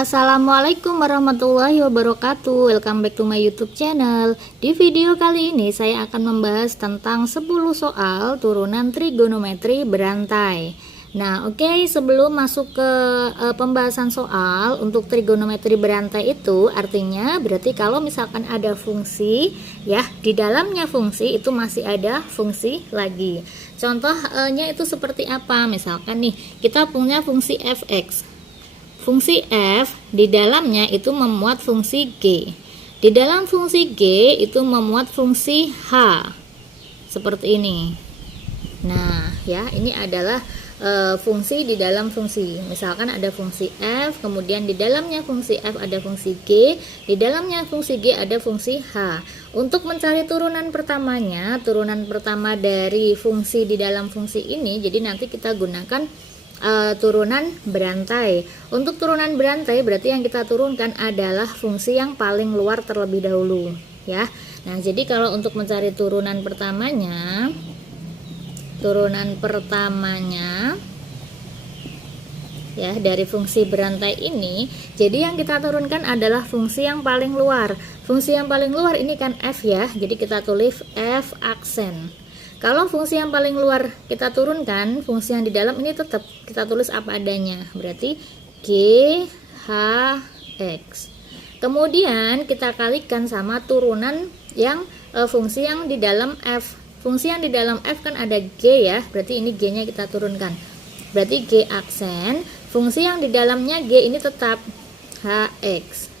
Assalamualaikum warahmatullahi wabarakatuh. Welcome back to my YouTube channel. Di video kali ini saya akan membahas tentang 10 soal turunan trigonometri berantai. Nah, oke, sebelum masuk ke pembahasan soal untuk trigonometri berantai itu artinya berarti kalau misalkan ada fungsi ya, di dalamnya fungsi itu masih ada fungsi lagi. Contohnya itu seperti apa? Misalkan nih, kita punya fungsi fx. Fungsi f di dalamnya itu memuat fungsi g. Di dalam fungsi g itu memuat fungsi h. Seperti ini. Nah, ya, ini adalah fungsi di dalam fungsi. Misalkan ada fungsi f, kemudian di dalamnya fungsi f ada fungsi g, di dalamnya fungsi g ada fungsi h. Untuk mencari turunan pertamanya, turunan pertama dari fungsi di dalam fungsi ini, jadi nanti kita gunakan turunan berantai. Untuk turunan berantai berarti yang kita turunkan adalah fungsi yang paling luar terlebih dahulu ya. Nah, jadi kalau untuk mencari turunan pertamanya ya dari fungsi berantai ini, jadi yang kita turunkan adalah fungsi yang paling luar. Fungsi yang paling luar ini kan f ya, jadi kita tulis f aksen. Kalau fungsi yang paling luar kita turunkan, fungsi yang di dalam ini tetap kita tulis apa adanya. Berarti G, H, X. Kemudian kita kalikan sama turunan yang fungsi yang di dalam F. Fungsi yang di dalam F kan ada G ya, berarti ini G-nya kita turunkan. Berarti G aksen, fungsi yang di dalamnya G ini tetap HX.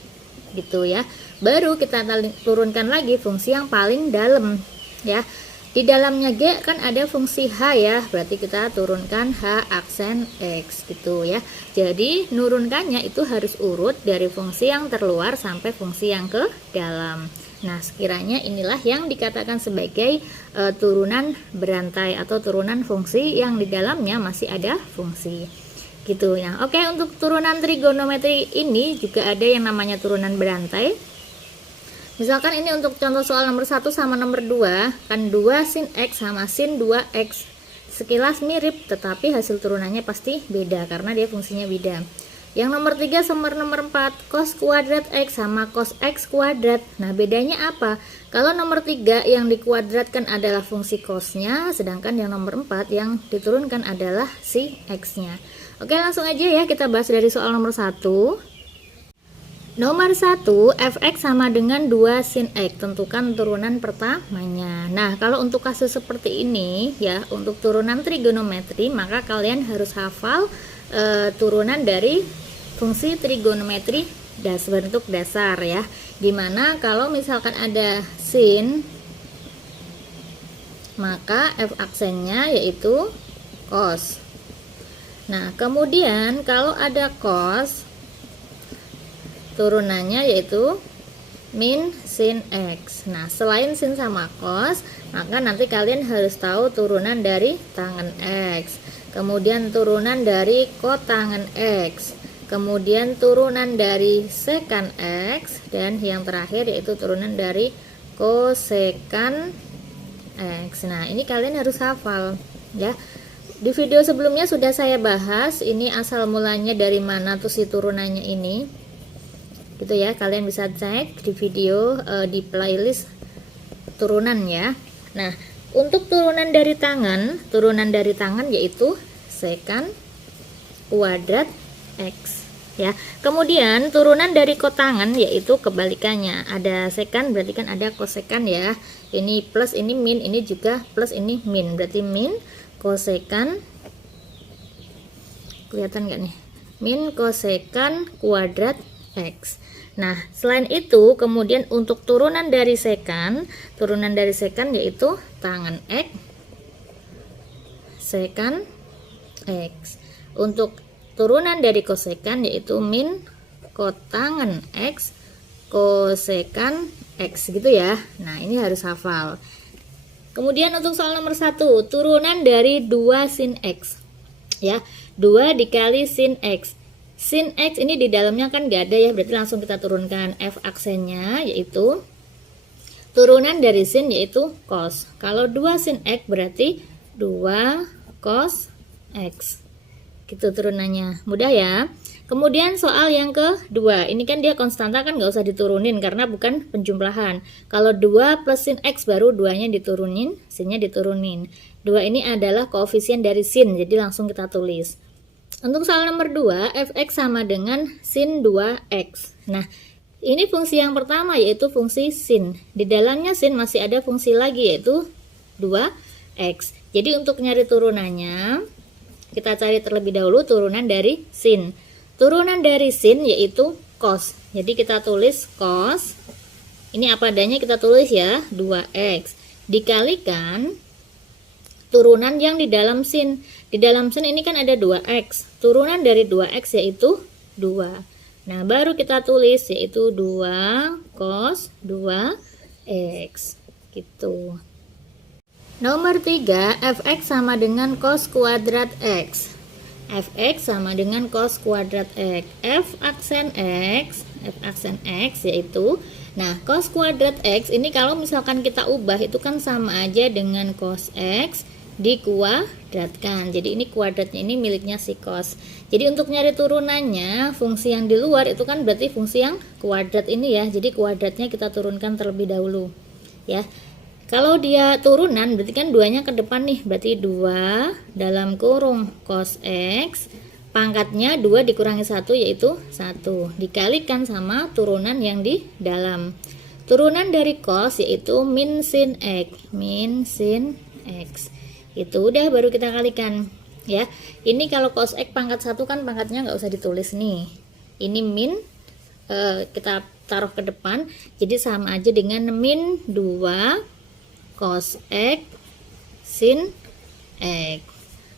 Gitu ya. Baru kita turunkan lagi fungsi yang paling dalam ya. Di dalamnya G kan ada fungsi H ya, berarti kita turunkan H aksen X gitu ya. Jadi nurunkannya itu harus urut dari fungsi yang terluar sampai fungsi yang ke dalam. Nah, sekiranya inilah yang dikatakan sebagai turunan berantai atau turunan fungsi yang di dalamnya masih ada fungsi gitu ya. Oke, untuk turunan trigonometri ini juga ada yang namanya turunan berantai. Misalkan ini untuk contoh soal nomor 1 sama nomor 2, kan 2 sin X sama sin 2X. Sekilas mirip, tetapi hasil turunannya pasti beda, karena dia fungsinya beda. Yang nomor 3 sama nomor 4, cos kuadrat X sama cos X kuadrat. Nah, bedanya apa? Kalau nomor 3 yang dikuadratkan adalah fungsi cosnya, sedangkan yang nomor 4 yang diturunkan adalah si X-nya. Oke, langsung aja ya kita bahas dari soal nomor 1. Nomor 1, fx sama dengan 2 sin x. Tentukan turunan pertamanya. Nah, kalau untuk kasus seperti ini ya, untuk turunan trigonometri, maka kalian harus hafal turunan dari fungsi trigonometri bentuk dasar ya. Dimana kalau misalkan ada sin, maka f aksennya yaitu cos. Nah, kemudian kalau ada cos, turunannya yaitu min sin X. Nah, selain sin sama cos, maka nanti kalian harus tahu turunan dari tangen X, kemudian turunan dari kotangen X, kemudian turunan dari sekan X, dan yang terakhir yaitu turunan dari kosekan X. Nah, ini kalian harus hafal ya. Di video sebelumnya sudah saya bahas ini asal mulanya dari mana tuh si turunannya ini. Gitu ya, kalian bisa cek di video di playlist turunan ya. Nah, untuk turunan dari tangan yaitu sekan kuadrat X ya. Kemudian turunan dari kotangan yaitu kebalikannya. Ada sekan berarti kan ada kosekan ya. Ini plus, ini min, ini juga plus, ini min. Berarti min kosekan, kelihatan nggak nih? Min kosekan kuadrat X. Nah, selain itu kemudian untuk turunan dari sekan yaitu tangen X, sekan X. Untuk turunan dari kosekan yaitu min kotangen X, kosekan X gitu ya. Nah, ini harus hafal. Kemudian untuk soal nomor 1, turunan dari 2 sin X ya, 2 dikali sin X. Sin X ini di dalamnya kan gak ada ya, berarti langsung kita turunkan f aksennya yaitu Turunan dari sin yaitu cos. Kalau 2 sin X berarti 2 cos X. Gitu turunannya. Mudah ya. Kemudian soal yang kedua. Ini kan dia konstanta, kan nggak usah diturunin karena bukan penjumlahan. Kalau 2 plus sin X baru 2-nya diturunin, sin-nya diturunin. 2 ini adalah koefisien dari sin, jadi langsung kita tulis. Untuk soal nomor 2, fx sama dengan sin 2x. Nah, ini fungsi yang pertama yaitu fungsi sin. Di dalamnya sin masih ada fungsi lagi yaitu 2x. Jadi untuk nyari turunannya, kita cari terlebih dahulu turunan dari sin. Turunan dari sin yaitu cos. Jadi kita tulis cos. Ini apa adanya kita tulis ya, 2x. Dikalikan turunan yang di dalam sin. Di dalam sin ini kan ada 2x. Turunan dari 2x yaitu 2. Nah, baru kita tulis yaitu 2 cos 2x. Gitu. Nomor 3, fx sama dengan cos kuadrat x. Fx sama dengan cos kuadrat x. F aksen x yaitu, nah, cos kuadrat x ini kalau misalkan kita ubah itu kan sama aja dengan cos x dikuadratkan. Jadi ini kuadratnya ini miliknya si cos. Jadi untuk nyari turunannya, fungsi yang di luar itu kan berarti fungsi yang kuadrat ini ya. Jadi kuadratnya kita turunkan terlebih dahulu. Ya. Kalau dia turunan berarti kan 2-nya ke depan nih. Berarti 2 dalam kurung cos x pangkatnya 2 dikurangi 1 yaitu 1. Dikalikan sama turunan yang di dalam. Turunan dari cos yaitu min sin x. Min sin x. Itu udah baru kita kalikan ya. Ini kalau cos x pangkat 1 kan pangkatnya nggak usah ditulis nih. Ini min kita taruh ke depan, jadi sama aja dengan min 2 cos x sin x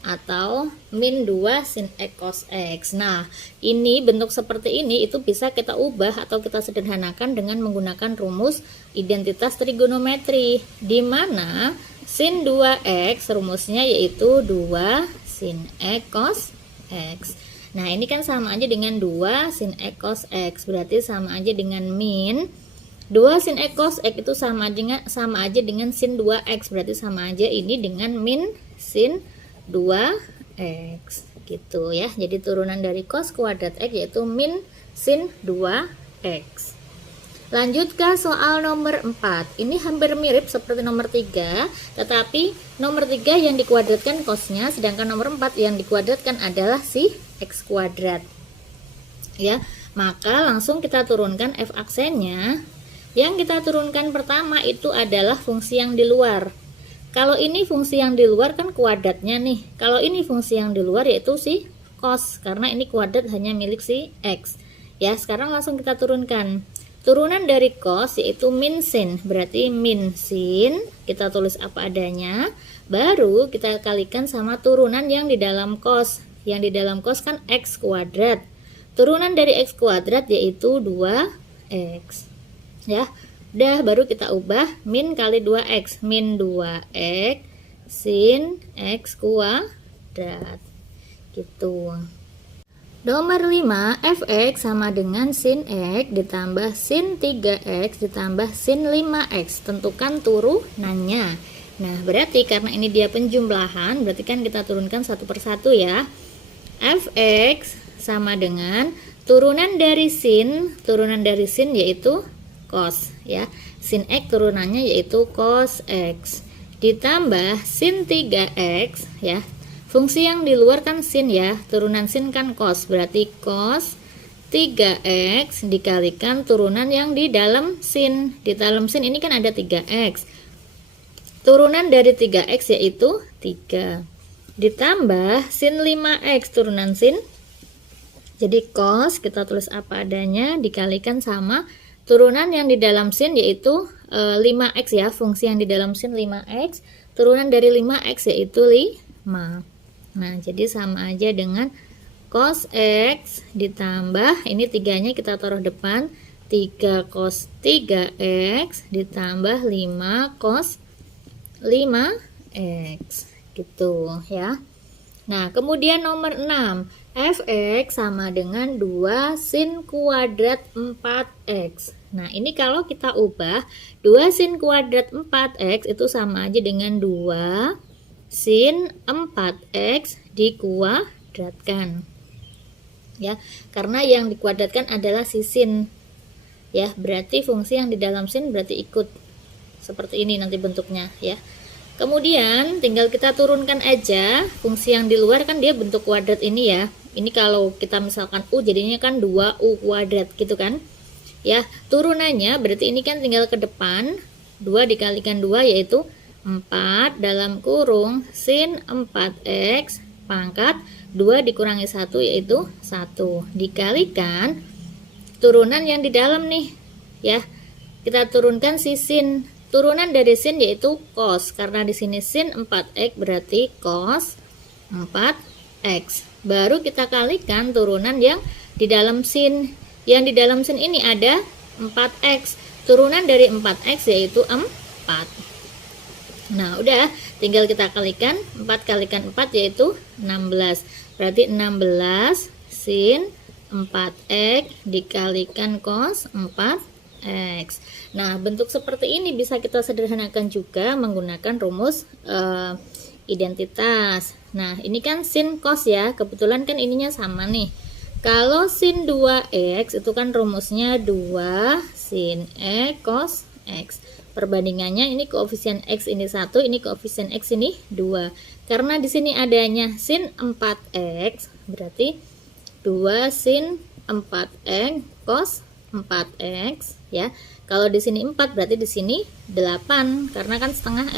atau min 2 sin x cos x. Nah, ini bentuk seperti ini itu bisa kita ubah atau kita sederhanakan dengan menggunakan rumus identitas trigonometri, di mana sin 2x rumusnya yaitu 2 sin x cos x. Nah, ini kan sama aja dengan 2 sin x cos x, berarti sama aja dengan min 2 sin x cos x itu sama aja dengan sin 2x, berarti sama aja ini dengan min sin 2x gitu ya. Jadi turunan dari cos kuadrat x yaitu min sin 2x. Lanjut ke soal nomor 4. Ini hampir mirip seperti nomor 3, tetapi nomor 3 yang dikuadratkan cosnya, sedangkan nomor 4 yang dikuadratkan adalah si x kuadrat. Ya, maka langsung kita turunkan f aksennya. Yang kita turunkan pertama itu adalah fungsi yang di luar. Kalau ini fungsi yang di luar kan kuadratnya nih. Kalau ini fungsi yang di luar yaitu si cos, karena ini kuadrat hanya milik si x. Ya, sekarang langsung kita turunkan. Turunan dari cos yaitu min sin, berarti min sin, kita tulis apa adanya. Baru kita kalikan sama turunan yang di dalam cos. Yang di dalam cos kan x kuadrat. Turunan dari x kuadrat yaitu 2x. Ya, udah baru kita ubah min kali 2x, min 2x sin x kuadrat gitu. Nomor 5, fx sama dengan sin x ditambah sin 3x ditambah sin 5x. Tentukan turunannya. Nah, berarti karena ini dia penjumlahan, berarti kan kita turunkan satu persatu ya. Fx sama dengan turunan dari sin yaitu cos ya. Sin x turunannya yaitu cos x ditambah sin 3x ya. Fungsi yang di luar kan sin ya, turunan sin kan cos, berarti cos 3x dikalikan turunan yang di dalam sin. Di dalam sin ini kan ada 3x. Turunan dari 3x yaitu 3. Ditambah sin 5x turunan sin. Jadi cos kita tulis apa adanya dikalikan sama turunan yang di dalam sin yaitu 5x ya, fungsi yang di dalam sin 5x, turunan dari 5x yaitu 5. Nah, jadi sama aja dengan cos x ditambah, ini 3-nya kita taruh depan, 3 cos 3x ditambah 5 cos 5x gitu ya. Nah, kemudian nomor 6, fx sama dengan 2 sin kuadrat 4x. Nah, ini kalau kita ubah 2 sin kuadrat 4x itu sama aja dengan 2 sin 4x dikuadratkan. Ya, karena yang dikuadratkan adalah si sin. Ya, berarti fungsi yang di dalam sin berarti ikut seperti ini nanti bentuknya ya. Kemudian tinggal kita turunkan aja fungsi yang di luar, kan dia bentuk kuadrat ini ya. Ini kalau kita misalkan u jadinya kan 2u kuadrat gitu kan. Ya, turunannya berarti ini kan tinggal ke depan 2 dikalikan 2 yaitu 4 dalam kurung sin 4x pangkat 2 dikurangi 1 yaitu 1 dikalikan turunan yang di dalam nih ya. Kita turunkan si sin. Turunan dari sin yaitu cos, karena di sini sin 4x berarti cos 4x. Baru kita kalikan turunan yang di dalam sin. Yang di dalam sin ini ada 4x. Turunan dari 4x yaitu 4. Nah, udah tinggal kita kalikan 4 kalikan 4 yaitu 16. Berarti 16 sin 4x dikalikan cos 4x. Nah, bentuk seperti ini bisa kita sederhanakan juga menggunakan rumus identitas. Nah, ini kan sin cos ya. Kebetulan kan ininya sama nih. Kalau sin 2x itu kan rumusnya 2 sin cos x. Perbandingannya ini koefisien x ini 1, ini koefisien x ini 2. Karena di sini adanya sin 4x, berarti 2 sin 4x cos 4x ya. Kalau di sini 4 berarti di sini 8 karena kan setengah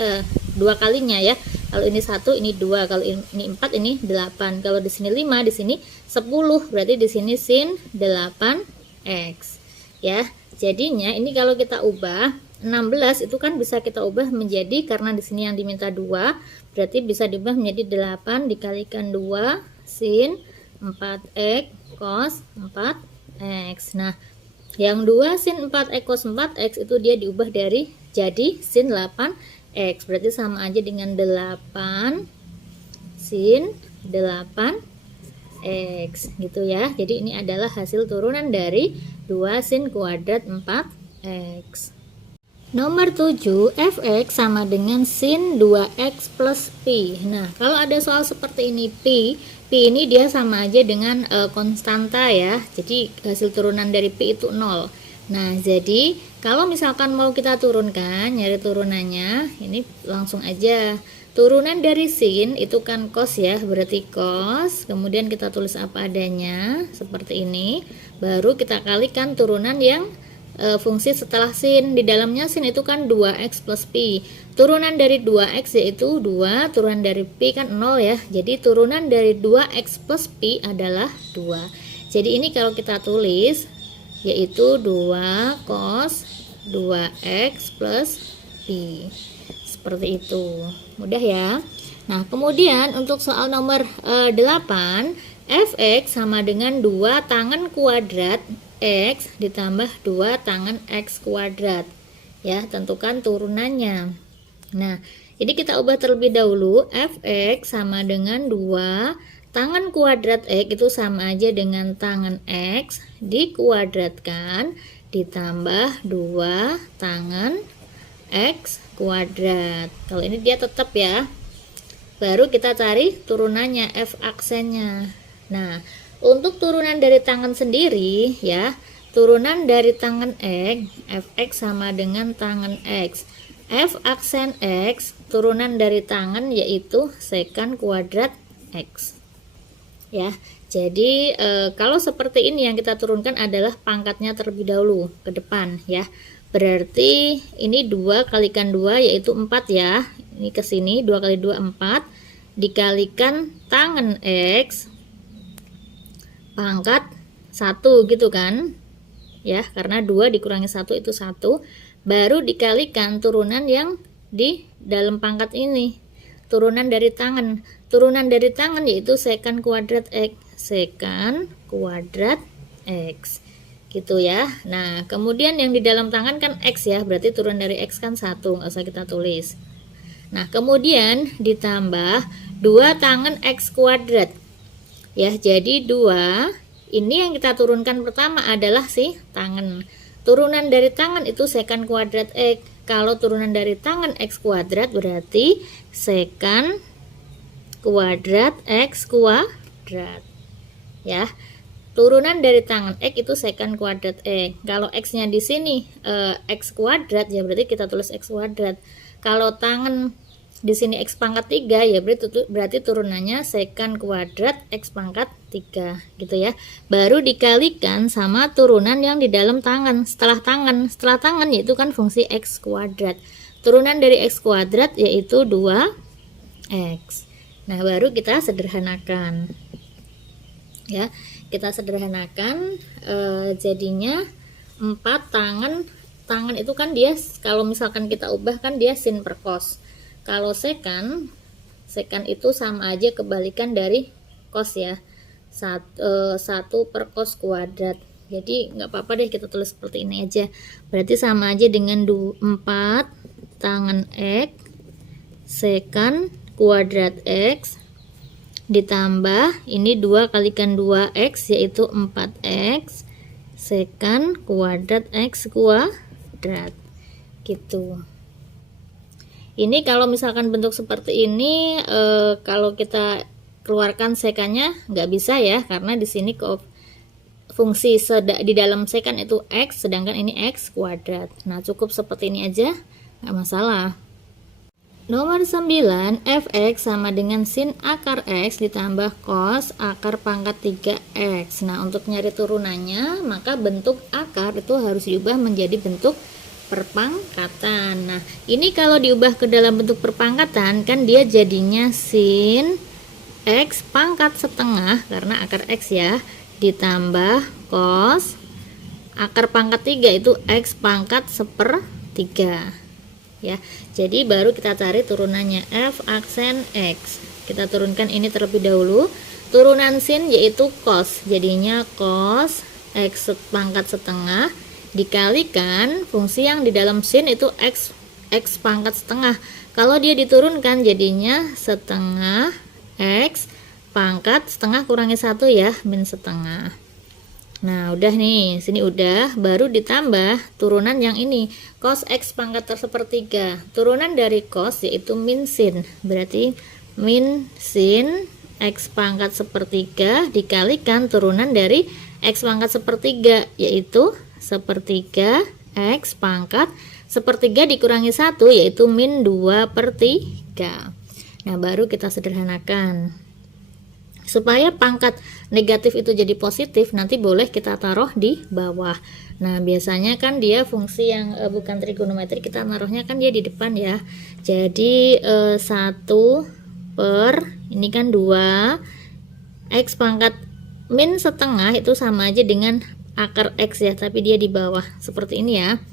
2 kalinya ya. Kalau ini 1 ini 2, kalau ini 4 ini 8. Kalau di sini 5, di sini 10, berarti di sini sin 8x ya. Jadinya ini kalau kita ubah 16 itu kan bisa kita ubah menjadi, karena di sini yang diminta 2, berarti bisa diubah menjadi 8 dikalikan 2 sin 4x cos 4x. Nah, yang 2 sin 4x cos 4x itu dia diubah jadi sin 8x. Berarti sama aja dengan 8 sin 8x gitu ya. Jadi ini adalah hasil turunan dari 2 sin kuadrat 4x. Nomor 7, fx sama dengan sin 2x plus pi. Nah, kalau ada soal seperti ini pi ini dia sama aja dengan konstanta ya. Jadi hasil turunan dari pi itu 0. Nah, jadi kalau misalkan mau kita turunkan, nyari turunannya, ini langsung aja. Turunan dari sin itu kan cos ya, berarti cos. Kemudian kita tulis apa adanya, seperti ini. Baru kita kalikan turunan yang fungsi setelah sin. Di dalamnya sin itu kan 2x plus pi. Turunan dari 2x yaitu 2, turunan dari pi kan 0 ya. Jadi turunan dari 2x plus pi adalah 2. Jadi ini kalau kita tulis yaitu 2 cos 2x plus pi. Seperti itu. Mudah ya. Nah, kemudian untuk soal nomor 8, fx sama dengan 2 tangan kuadrat x ditambah 2 tangan x kuadrat ya, tentukan turunannya. Nah, ini kita ubah terlebih dahulu. Fx sama dengan 2 tangan kuadrat x itu sama aja dengan tangan x dikuadratkan ditambah 2 tangan x kuadrat. Kalau ini dia tetap ya. Baru kita cari turunannya, f aksennya. Nah, untuk turunan dari tangan sendiri ya, turunan dari tangan x, fx sama dengan tangan x. F aksen x, turunan dari tangan yaitu secant kuadrat x. Ya, jadi kalau seperti ini yang kita turunkan adalah pangkatnya terlebih dahulu ke depan ya. Berarti ini 2 kalikan 2 yaitu 4 ya. Ini ke sini 2 kali 2 4 dikalikan tangan x pangkat 1 gitu kan ya, karena 2 dikurangi 1 itu 1, baru dikalikan turunan yang di dalam pangkat ini, turunan dari tangan. Turunan dari tangan yaitu secant kuadrat x, secant kuadrat x gitu ya. Nah, kemudian yang di dalam tangan kan x ya, berarti turun dari x kan 1, nggak usah kita tulis. Nah, kemudian ditambah 2 tangan x kuadrat ya, jadi 2 ini yang kita turunkan pertama adalah si tangan. turunan dari tangan itu secant kuadrat X. Kalau turunan dari tangan X kuadrat berarti secant kuadrat X kuadrat. Ya. Turunan dari tangan X itu secant kuadrat X. Kalau X-nya di sini X kuadrat, ya berarti kita tulis X kuadrat. Kalau tangan di sini X pangkat 3, ya berarti turunannya secant kuadrat X pangkat 3 gitu ya. Baru dikalikan sama turunan yang di dalam tangan. Setelah tangan yaitu kan fungsi X kuadrat. Turunan dari X kuadrat yaitu 2X. Nah, baru kita sederhanakan. Ya, kita sederhanakan jadinya 4 tangan itu kan dia, kalau misalkan kita ubah kan dia sin per cos. Kalau secant itu sama aja kebalikan dari cos ya, 1 per cos kuadrat. Jadi nggak apa-apa deh kita tulis seperti ini aja, berarti sama aja dengan 4 tangan X secant kuadrat X ditambah ini 2 kalikan 2X yaitu 4X secant kuadrat X kuadrat gitu. Ini kalau misalkan bentuk seperti ini kalau kita keluarkan secantnya nggak bisa ya, karena di sini fungsi di dalam secant itu X, sedangkan ini X kuadrat. Nah, cukup seperti ini aja, nggak masalah. Nomor 9, fx sama dengan sin akar x ditambah cos akar pangkat 3x. Nah, untuk nyari turunannya, maka bentuk akar itu harus diubah menjadi bentuk perpangkatan. Nah, ini kalau diubah ke dalam bentuk perpangkatan, kan dia jadinya sin x pangkat setengah, karena akar x ya, ditambah cos akar pangkat 3 itu x pangkat 1/3. Ya, jadi baru kita cari turunannya f aksen x. Kita turunkan ini terlebih dahulu. Turunan sin yaitu cos, jadinya cos x pangkat setengah dikalikan fungsi yang di dalam sin itu x pangkat setengah. Kalau dia diturunkan jadinya setengah x pangkat setengah kurangi 1 ya, min setengah. Nah, udah nih, sini udah, baru ditambah turunan yang ini, cos x pangkat 1/3. Turunan dari cos yaitu min sin, berarti min sin x pangkat 1/3 dikalikan turunan dari x pangkat 1/3 yaitu 1/3 x pangkat 1/3 dikurangi 1 yaitu min 2/3. Nah, baru kita sederhanakan. Supaya pangkat negatif itu jadi positif, nanti boleh kita taruh di bawah. Nah, biasanya kan dia fungsi yang bukan trigonometri, kita naruhnya kan dia di depan ya. Jadi 1 per ini kan 2 x pangkat min setengah itu sama aja dengan akar x ya, tapi dia di bawah seperti ini ya.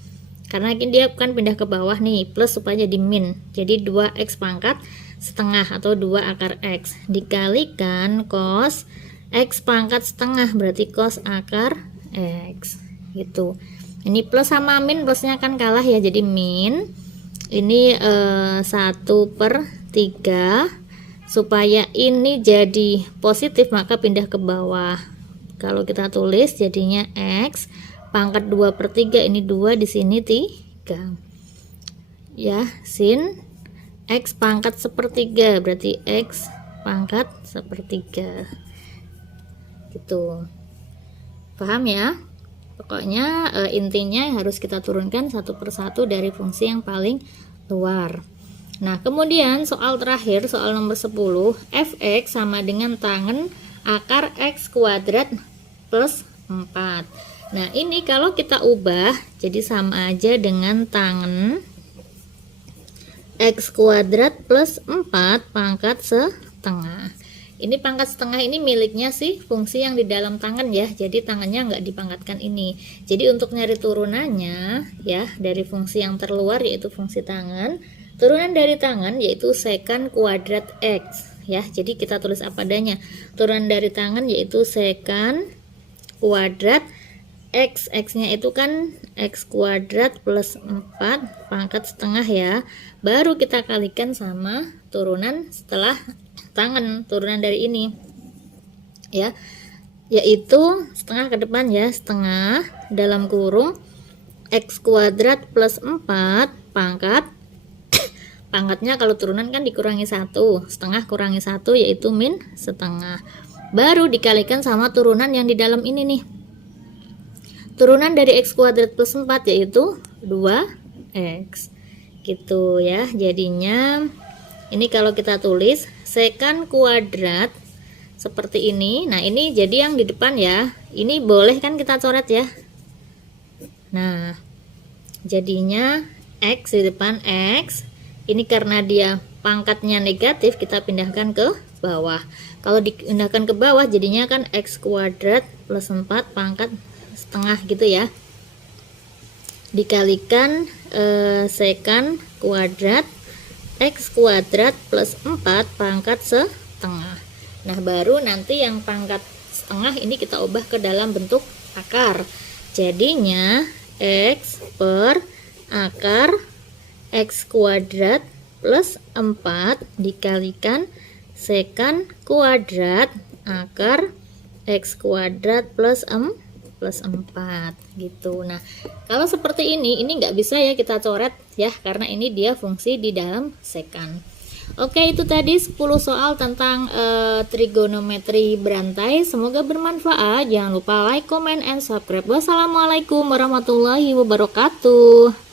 Karena dia kan pindah ke bawah nih, plus supaya jadi min. Jadi 2x pangkat setengah atau 2 akar x dikalikan cos x pangkat setengah, berarti cos akar x gitu. Ini plus sama min, plusnya kan kalah ya, jadi min ini 1/3. Supaya ini jadi positif maka pindah ke bawah. Kalau kita tulis jadinya x pangkat 2/3, ini 2 di sini 3 ya, sin x pangkat 1/3 berarti x pangkat 1/3 gitu. Paham ya? Pokoknya intinya harus kita turunkan satu persatu dari fungsi yang paling luar. Nah, kemudian soal terakhir, soal nomor 10, fx sama dengan tangen akar x kuadrat plus 4. Nah, ini kalau kita ubah jadi sama aja dengan tangen x kuadrat plus 4 pangkat setengah. Ini pangkat setengah ini miliknya sih fungsi yang di dalam tangan ya, jadi tangannya nggak dipangkatkan ini. Jadi untuk nyari turunannya ya dari fungsi yang terluar yaitu fungsi tangan, turunan dari tangan yaitu secant kuadrat x ya. Jadi kita tulis apa adanya, turunan dari tangan yaitu secant kuadrat x, x-nya itu kan x kuadrat plus 4 pangkat setengah ya. Baru kita kalikan sama turunan setelah tangan, turunan dari ini ya, yaitu setengah ke depan ya, setengah dalam kurung X kuadrat plus 4 pangkat pangkatnya kalau turunan kan dikurangi 1, setengah kurangi 1 yaitu min setengah, baru dikalikan sama turunan yang di dalam ini nih. Turunan dari X kuadrat plus 4 yaitu 2X gitu ya. Jadinya ini kalau kita tulis sekant kuadrat seperti ini. Nah ini jadi yang di depan ya, ini boleh kan kita coret ya. Nah jadinya X di depan X. Ini karena dia pangkatnya negatif, kita pindahkan ke bawah. Kalau dipindahkan ke bawah jadinya kan X kuadrat plus 4 pangkat setengah gitu ya, dikalikan sekant kuadrat X kuadrat plus 4 pangkat setengah. Nah baru nanti yang pangkat setengah ini kita ubah ke dalam bentuk akar. Jadinya X per akar X kuadrat plus 4 dikalikan sekant kuadrat akar X kuadrat plus 4 gitu. Nah kalau seperti ini nggak bisa ya kita coret ya, karena ini dia fungsi di dalam sekant. Oke, itu tadi 10 soal tentang trigonometri berantai. Semoga bermanfaat. Jangan lupa like, comment, and subscribe. Wassalamualaikum warahmatullahi wabarakatuh.